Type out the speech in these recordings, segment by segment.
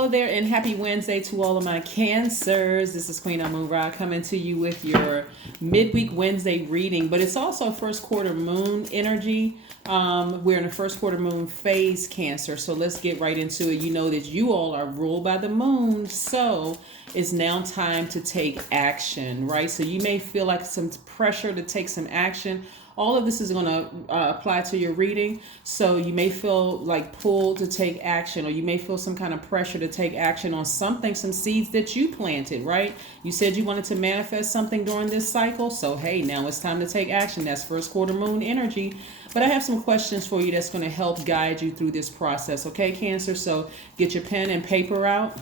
Hello there and happy Wednesday to all of my Cancers. This is Queen Amun Ra coming to you with your midweek Wednesday reading, but it's also first quarter moon energy. We're in the first quarter moon phase, Cancer, so let's get right into it. You know that you all are ruled by the moon, so it's now time to take action, right? So you may feel like some pressure to take some action. All of this is going to apply to your reading. So you may feel like pulled to take action, or you may feel some kind of pressure to take action on something, some seeds that you planted, right? You said you wanted to manifest something during this cycle. So, hey, now it's time to take action. That's first quarter moon energy. But I have some questions for you that's going to help guide you through this process. Okay, Cancer? So get your pen and paper out,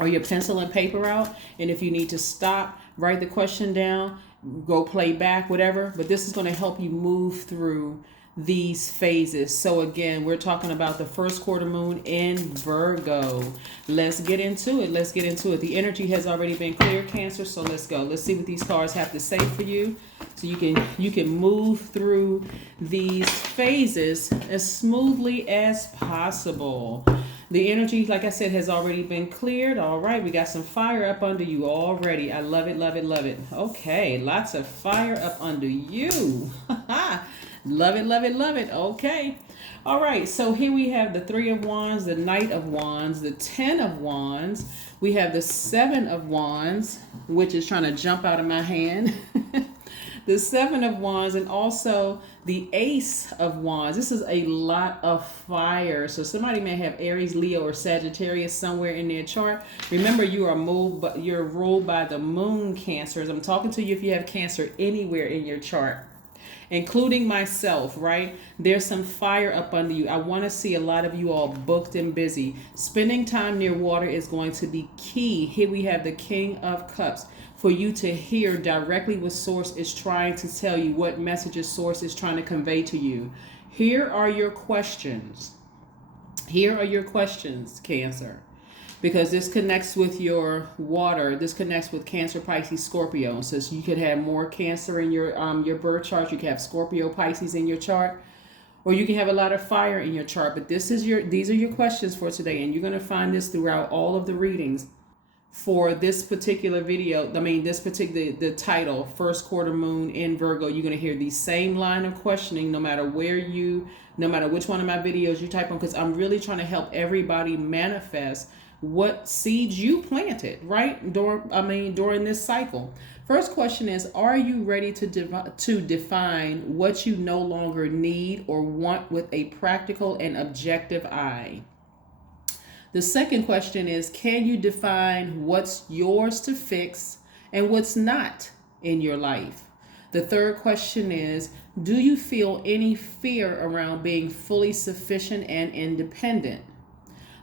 or your pencil and paper out. And if you need to stop, write the question down, go play back, whatever. But this is going to help you move through these phases. So again, we're talking about the first quarter moon in Virgo. Let's get into it. The energy has already been cleared, Cancer. So let's go. Let's see what these cards have to say for you. So you can move through these phases as smoothly as possible. The energy, like I said, has already been cleared. All right, we got some fire up under you already. I love it, love it, love it. Okay, lots of fire up under you. Love it, love it, love it. Okay. All right, so here we have the Three of Wands, the Knight of Wands, the Ten of Wands. We have the Seven of Wands, which is trying to jump out of my hand. The Seven of Wands, and also the Ace of Wands. This is a lot of fire. So somebody may have Aries, Leo, or Sagittarius somewhere in their chart. Remember, you're ruled by the moon, Cancers. I'm talking to you if you have Cancer anywhere in your chart, including myself, right? There's some fire up under you. I want to see a lot of you all booked and busy. Spending time near water is going to be key. Here we have the King of Cups. For you to hear directly what Source is trying to tell you, what messages Source is trying to convey to you. Here are your questions. Here are your questions, Cancer. Because this connects with your water. This connects with Cancer, Pisces, Scorpio. So you could have more Cancer in your birth chart. You could have Scorpio, Pisces in your chart. Or you can have a lot of fire in your chart. But these are your questions for today. And you're going to find this throughout all of the readings. For this particular video, the title, First Quarter Moon in Virgo, you're going to hear the same line of questioning no matter which one of my videos you type on, because I'm really trying to help everybody manifest what seeds you planted, right? During this cycle. First question is, are you ready to define what you no longer need or want with a practical and objective eye? The second question is, can you define what's yours to fix and what's not in your life? The third question is, do you feel any fear around being fully sufficient and independent?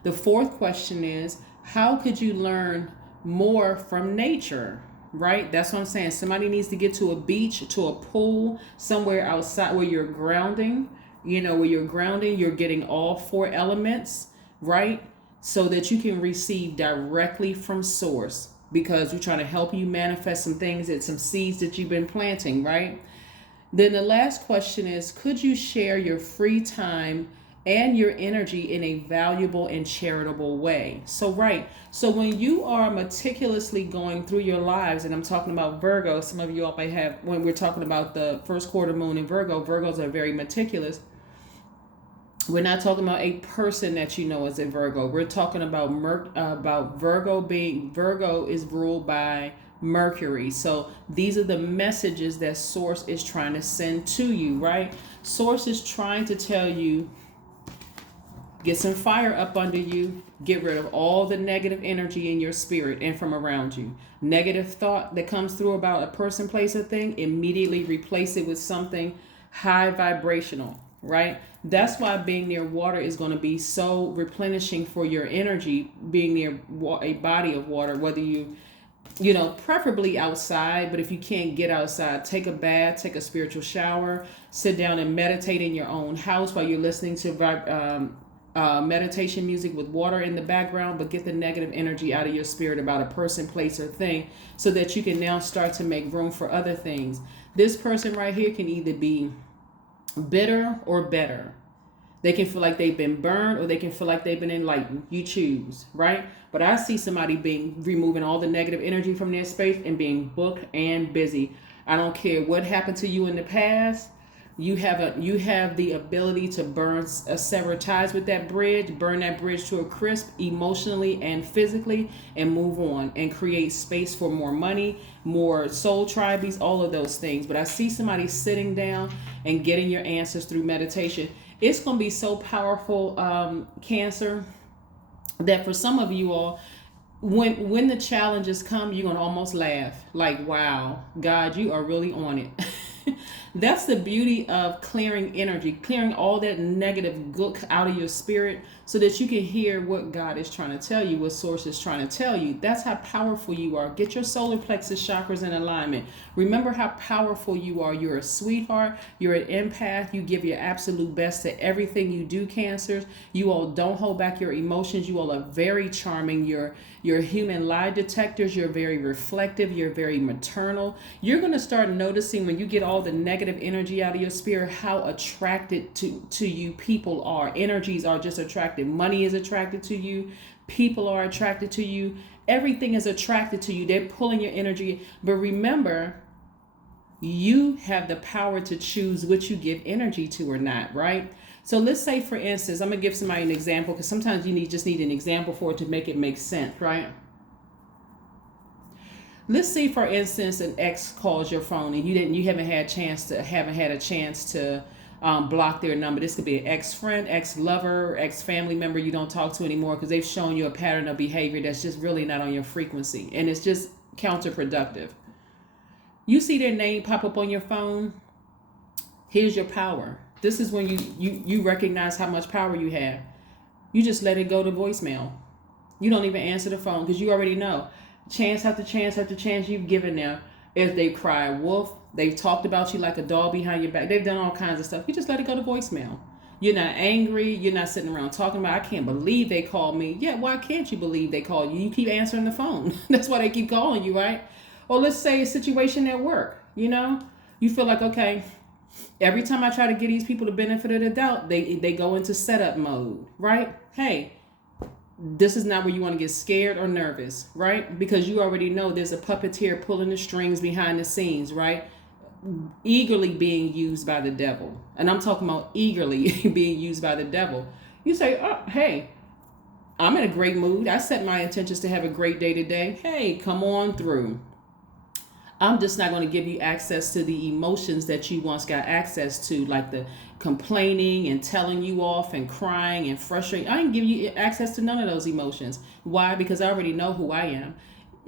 The fourth question is, how could you learn more from nature? Right? That's what I'm saying. Somebody needs to get to a beach, to a pool, somewhere outside where you're grounding. You're getting all four elements, right? So that you can receive directly from Source, because we're trying to help you manifest some things and some seeds that you've been planting, right? Then the last question is, could you share your free time and your energy in a valuable and charitable way? So when you are meticulously going through your lives, and I'm talking about Virgo, some of you all may have, when we're talking about the first quarter moon in Virgo, Virgos are very meticulous. We're not talking about a person that you know as a Virgo. We're talking about Virgo is ruled by Mercury. So these are the messages that Source is trying to send to you, right? Source is trying to tell you, get some fire up under you. Get rid of all the negative energy in your spirit and from around you. Negative thought that comes through about a person, place, or thing, immediately replace it with something high vibrational, right? That's why being near water is going to be so replenishing for your energy. Being near a body of water, whether preferably outside, but if you can't get outside, take a bath, take a spiritual shower, sit down and meditate in your own house while you're listening to meditation music with water in the background, but get the negative energy out of your spirit about a person, place, or thing, so that you can now start to make room for other things. This person right here can either be bitter or better. They can feel like they've been burned, or they can feel like they've been enlightened. You choose, right? But I see somebody removing all the negative energy from their space and being booked and busy. I don't care what happened to you in the past. You have the ability to sever ties with that bridge, burn that bridge to a crisp, emotionally and physically, and move on and create space for more money, more soul tribes, all of those things. But I see somebody sitting down and getting your answers through meditation. It's going to be so powerful, Cancer, that for some of you all, when the challenges come, you're going to almost laugh. Like, wow, God, you are really on it. That's the beauty of clearing energy, clearing all that negative gook out of your spirit so that you can hear what God is trying to tell you, what Source is trying to tell you. That's how powerful you are. Get your solar plexus chakras in alignment. Remember how powerful you are. You're a sweetheart. You're an empath. You give your absolute best to everything you do, Cancers. You all don't hold back your emotions. You all are very charming. You're human lie detectors. You're very reflective. You're very maternal. You're going to start noticing when you get all the negative energy out of your spirit, how attracted to you people are. Energies are just attracted. Money is attracted to you. People are attracted to you. Everything is attracted to you. They're pulling your energy. But remember, you have the power to choose what you give energy to or not, right? So let's say, for instance, I'm going to give somebody an example, because sometimes you just need an example for it to make it make sense, right? Let's say, for instance, an ex calls your phone and you haven't had a chance to block their number. This could be an ex-friend, ex-lover, ex-family member you don't talk to anymore because they've shown you a pattern of behavior that's just really not on your frequency, and it's just counterproductive. You see their name pop up on your phone. Here's your power. This is when you recognize how much power you have. You just let it go to voicemail. You don't even answer the phone because you already know. Chance after chance after chance you've given them. If they cry wolf, they've talked about you like a dog behind your back. They've done all kinds of stuff. You just let it go to voicemail. You're not angry. You're not sitting around talking about, I can't believe they called me. Yeah, why can't you believe they called you? You keep answering the phone. That's why they keep calling you, right? Or let's say a situation at work. You feel like, okay, every time I try to give these people the benefit of the doubt, they go into setup mode, right? Hey, this is not where you want to get scared or nervous, right? Because you already know there's a puppeteer pulling the strings behind the scenes, right? Eagerly being used by the devil. And I'm talking about eagerly being used by the devil. You say, oh, hey, I'm in a great mood. I set my intentions to have a great day today. Hey, come on through. I'm just not going to give you access to the emotions that you once got access to, like the complaining and telling you off and crying and frustrating. I didn't give you access to none of those emotions. Why? Because I already know who I am.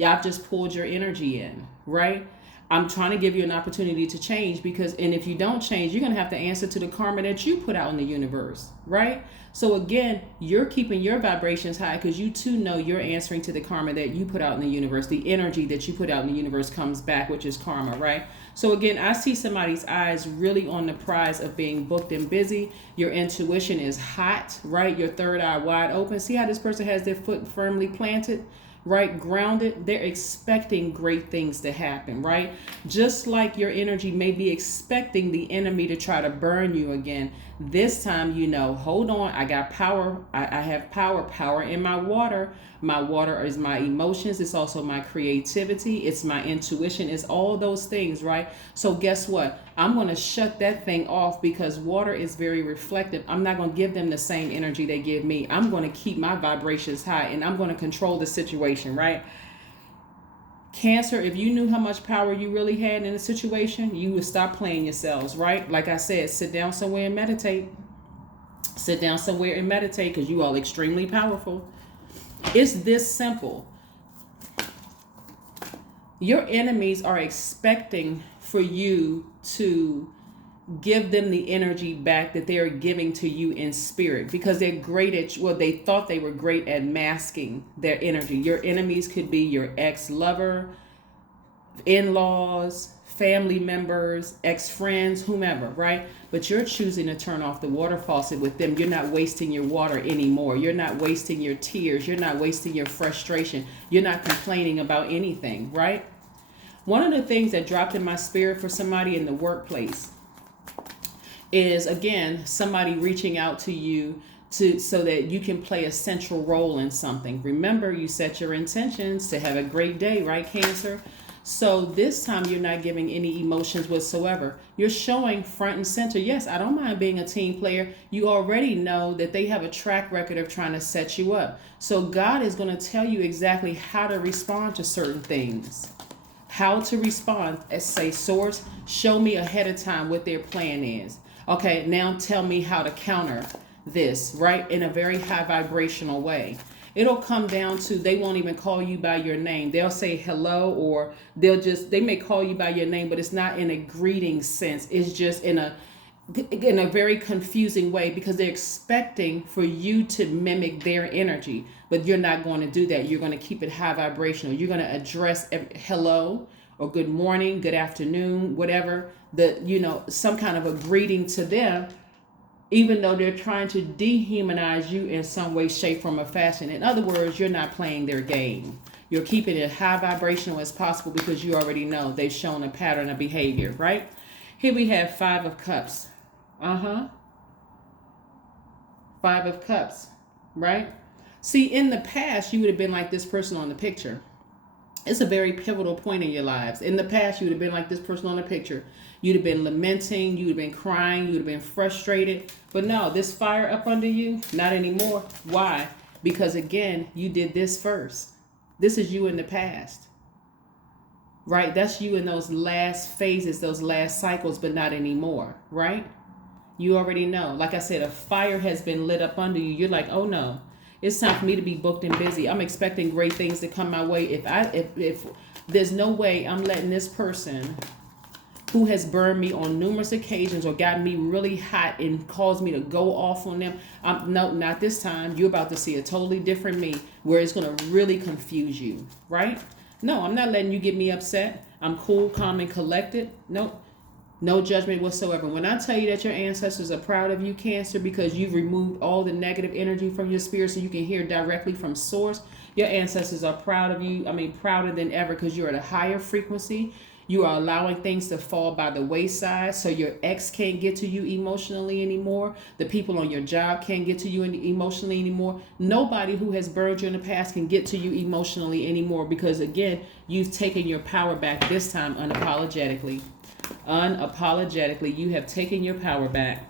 I've just pulled your energy in, right? I'm trying to give you an opportunity to change, and if you don't change, you're going to have to answer to the karma that you put out in the universe, right? So again, you're keeping your vibrations high because you too know you're answering to the karma that you put out in the universe. The energy that you put out in the universe comes back, which is karma, right? So again, I see somebody's eyes really on the prize of being booked and busy. Your intuition is hot, right? Your third eye wide open. See how this person has their foot firmly planted? Right, grounded. They're expecting great things to happen, right? Just like your energy may be expecting the enemy to try to burn you again. This time, hold on, I got power. I have power in my water. My water is my emotions. It's also my creativity. It's my intuition. It's all those things, right? So guess what? I'm going to shut that thing off because water is very reflective. I'm not going to give them the same energy they give me. I'm going to keep my vibrations high and I'm going to control the situation, right? Cancer, if you knew how much power you really had in a situation, you would stop playing yourselves, right? Like I said, sit down somewhere and meditate. Sit down somewhere and meditate because you are extremely powerful. It's this simple. Your enemies are expecting for you to give them the energy back that they're giving to you in spirit because they're great at, they thought they were great at masking their energy. Your enemies could be your ex-lover, in-laws, family members, ex-friends, whomever, right? But you're choosing to turn off the water faucet with them. You're not wasting your water anymore. You're not wasting your tears. You're not wasting your frustration. You're not complaining about anything, right? One of the things that dropped in my spirit for somebody in the workplace, is again somebody reaching out to you to so that you can play a central role in something. Remember, you set your intentions to have a great day, right, Cancer? So this time you're not giving any emotions whatsoever. You're showing front and center. Yes, I don't mind being a team player. You already know that they have a track record of trying to set you up. So God is going to tell you exactly how to respond to certain things. How to respond. As say, source, show me ahead of time what their plan is. Okay, now tell me how to counter this, right? In a very high vibrational way. It'll come down to they won't even call you by your name. They'll say hello, or they may call you by your name, but it's not in a greeting sense. It's just in a very confusing way, because they're expecting for you to mimic their energy, but you're not going to do that. You're going to keep it high vibrational. You're going to address hello or good morning, good afternoon, whatever, some kind of a greeting to them, even though they're trying to dehumanize you in some way, shape, form, or fashion. In other words, you're not playing their game. You're keeping it high vibrational as possible, because you already know they've shown a pattern of behavior, right? Here we have 5 of Cups. 5 of Cups, right? See, in the past, you would have been like this person on the picture. It's a very pivotal point in your lives. In the past, you would have been like this person on the picture. You'd have been lamenting, you would have been crying, you would have been frustrated. But no, this fire up under you, not anymore. Why? Because again, you did this first. This is you in the past. Right? That's you in those last phases, those last cycles, but not anymore. Right? You already know. Like I said, a fire has been lit up under you. You're like, oh no, it's time for me to be booked and busy. I'm expecting great things to come my way. If there's no way I'm letting this person who has burned me on numerous occasions or gotten me really hot and caused me to go off on them. No, not this time. You're about to see a totally different me, where it's going to really confuse you, right? No, I'm not letting you get me upset. I'm cool, calm, and collected. Nope. No judgment whatsoever. When I tell you that your ancestors are proud of you, Cancer, because you've removed all the negative energy from your spirit so you can hear directly from source, your ancestors are proud of you. I mean, prouder than ever, because you're at a higher frequency. You are allowing things to fall by the wayside, so your ex can't get to you emotionally anymore. The people on your job can't get to you emotionally anymore. Nobody who has burned you in the past can get to you emotionally anymore, because again, you've taken your power back, this time unapologetically. Unapologetically, you have taken your power back.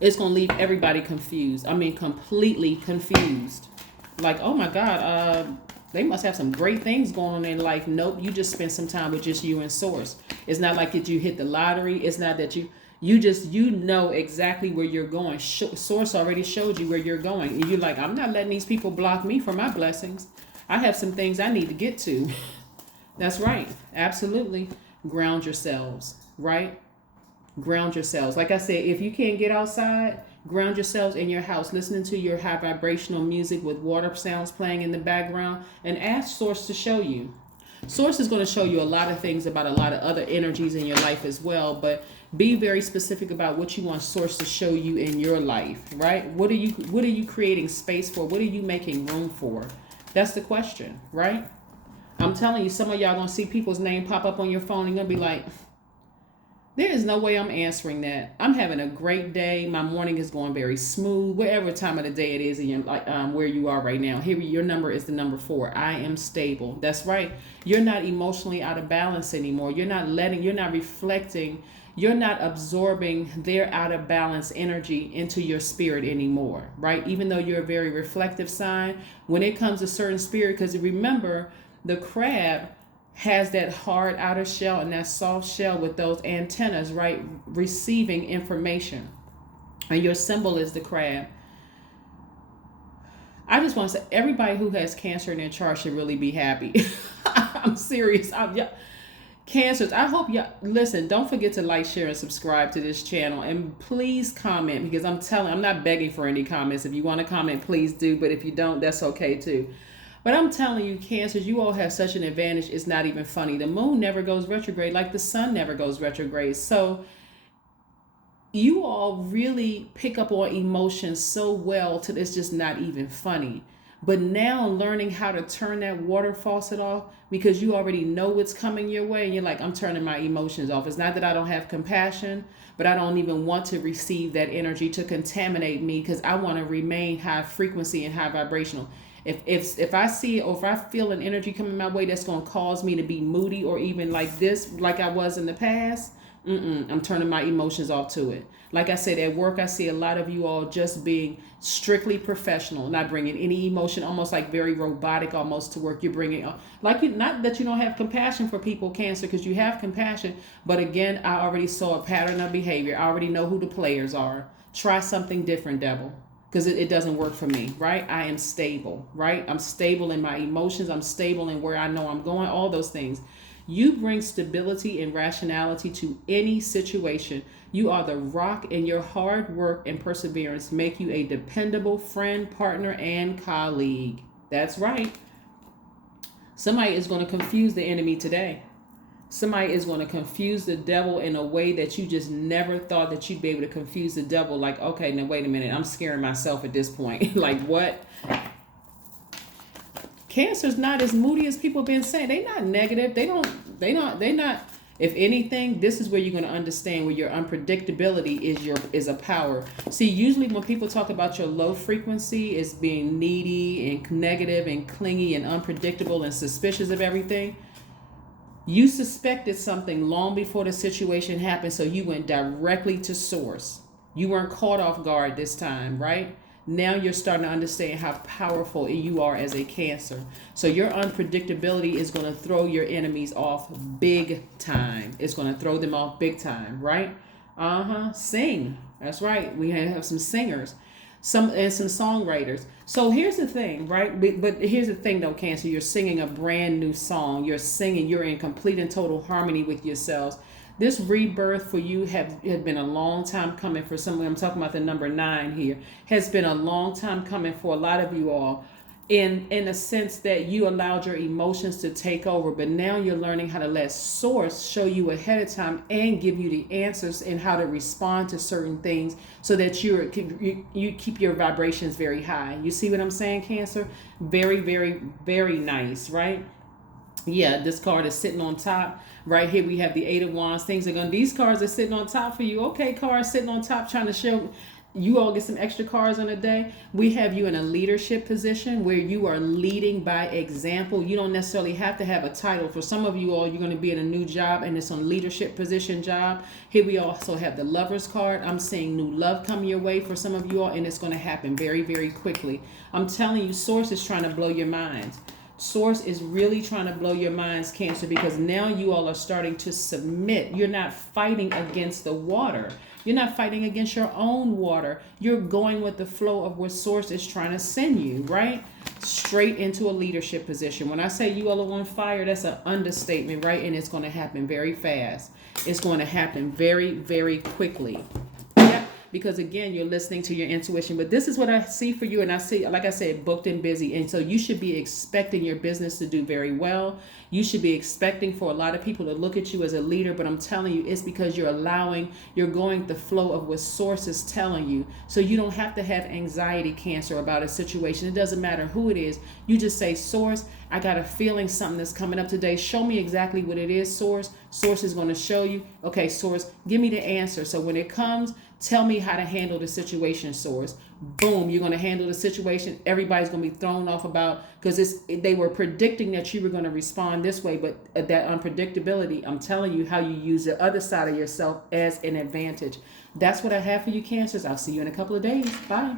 It's going to leave everybody confused. I mean, completely confused. Like, oh my God, they must have some great things going on in life. Nope, you just spent some time with just you and source. It's not like that you hit the lottery. It's not that you know exactly where you're going. Source already showed you where you're going. And you're like, I'm not letting these people block me from my blessings. I have some things I need to get to. That's right. Absolutely. Ground yourselves, right? Ground yourselves. Like I said, if you can't get outside, ground yourselves in your house, listening to your high vibrational music with water sounds playing in the background, and ask Source to show you. Source is going to show you a lot of things about a lot of other energies in your life as well, but be very specific about what you want Source to show you in your life, right? What are you creating space for? What are you making room for? That's the question, right? I'm telling you, some of y'all going to see people's name pop up on your phone and you're going to be like, there is no way I'm answering that. I'm having a great day. My morning is going very smooth. Whatever time of the day it is in your, where you are right now. Here, your number is the number 4. I am stable. That's right. You're not emotionally out of balance anymore. You're not reflecting. You're not absorbing their out of balance energy into your spirit anymore, right? Even though you're a very reflective sign, when it comes to certain spirit, because remember, the crab has that hard outer shell and that soft shell with those antennas, right? Receiving information. And your symbol is the crab. I just want to say, everybody who has Cancer in their chart should really be happy. I'm serious. Cancers, I hope y'all, listen, don't forget to like, share, and subscribe to this channel. And please comment, because I'm not begging for any comments. If you want to comment, please do. But if you don't, that's okay too. But I'm telling you, Cancers, you all have such an advantage. It's not even funny. The moon never goes retrograde, like the sun never goes retrograde. So you all really pick up on emotions so well till it's just not even funny. But now learning how to turn that water faucet off because you already know what's coming your way. And you're like, I'm turning my emotions off. It's not that I don't have compassion, but I don't even want to receive that energy to contaminate me because I want to remain high frequency and high vibrational. If I see or if I feel an energy coming my way that's going to cause me to be moody or even like this, like I was in the past, I'm turning my emotions off to it. Like I said, at work, I see a lot of you all just being strictly professional, not bringing any emotion, almost like very robotic almost to work. You're bringing, like you, not that you don't have compassion for people, Cancer, because you have compassion. But again, I already saw a pattern of behavior. I already know who the players are. Try something different, devil, because it doesn't work for me, right? I am stable, right? I'm stable in my emotions. I'm stable in where I know I'm going, all those things. You bring stability and rationality to any situation. You are the rock, and your hard work and perseverance make you a dependable friend, partner, and colleague. That's right. Somebody is going to confuse the enemy today. Somebody is going to confuse the devil in a way that you just never thought that you'd be able to confuse the devil. Like, okay, now wait a minute. I'm scaring myself at this point. Like, what? Cancer's not as moody as people have been saying. They're not negative. They're not. If anything, this is where you're going to understand where your unpredictability is a power. See, usually when people talk about your low frequency as being needy and negative and clingy and unpredictable and suspicious of everything, you suspected something long before the situation happened, so you went directly to source. You weren't caught off guard this time, right? Now you're starting to understand how powerful you are as a Cancer. So your unpredictability is going to throw your enemies off big time. It's going to throw them off big time, right? Sing. That's right. We have some singers, some songwriters. So here's the thing, right? But here's the thing though, Cancer. You're singing a brand new song. You're in complete and total harmony with yourselves. This rebirth for you have been a long time coming for someone. I'm talking about the number 9 here. Has been a long time coming for a lot of you all in a sense that you allowed your emotions to take over. But now you're learning how to let source show you ahead of time and give you the answers and how to respond to certain things so that you keep your vibrations very high. You see what I'm saying, Cancer? Very, very, very nice, right? Yeah, this card is sitting on top. Right here we have the 8 of Wands. These cards are sitting on top for you. Okay, cards sitting on top trying to show you all get some extra cards on the day. We have you in a leadership position where you are leading by example. You don't necessarily have to have a title. For some of you all, you're going to be in a new job and it's a leadership position job. Here we also have the Lovers card. I'm seeing new love come your way for some of you all, and it's going to happen very, very quickly. I'm telling you, Source is trying to blow your minds. Source is really trying to blow your minds, Cancer, because now you all are starting to submit. You're not fighting against the water. You're not fighting against your own water. You're going with the flow of where Source is trying to send you, right? Straight into a leadership position. When I say you all are on fire, that's an understatement, right? And it's going to happen very fast. It's going to happen very, very quickly. Because again, you're listening to your intuition. But this is what I see for you. And I see, like I said, booked and busy. And so you should be expecting your business to do very well. You should be expecting for a lot of people to look at you as a leader. But I'm telling you, it's because you're going with the flow of what Source is telling you. So you don't have to have anxiety, Cancer, about a situation. It doesn't matter who it is. You just say, Source, I got a feeling something that's coming up today. Show me exactly what it is, Source. Source is going to show you. Okay, Source, give me the answer. So when it comes, tell me how to handle the situation, Source. Boom, you're going to handle the situation. Everybody's going to be thrown off about, because they were predicting that you were going to respond this way, but that unpredictability, I'm telling you how you use the other side of yourself as an advantage. That's what I have for you, Cancers. I'll see you in a couple of days. Bye.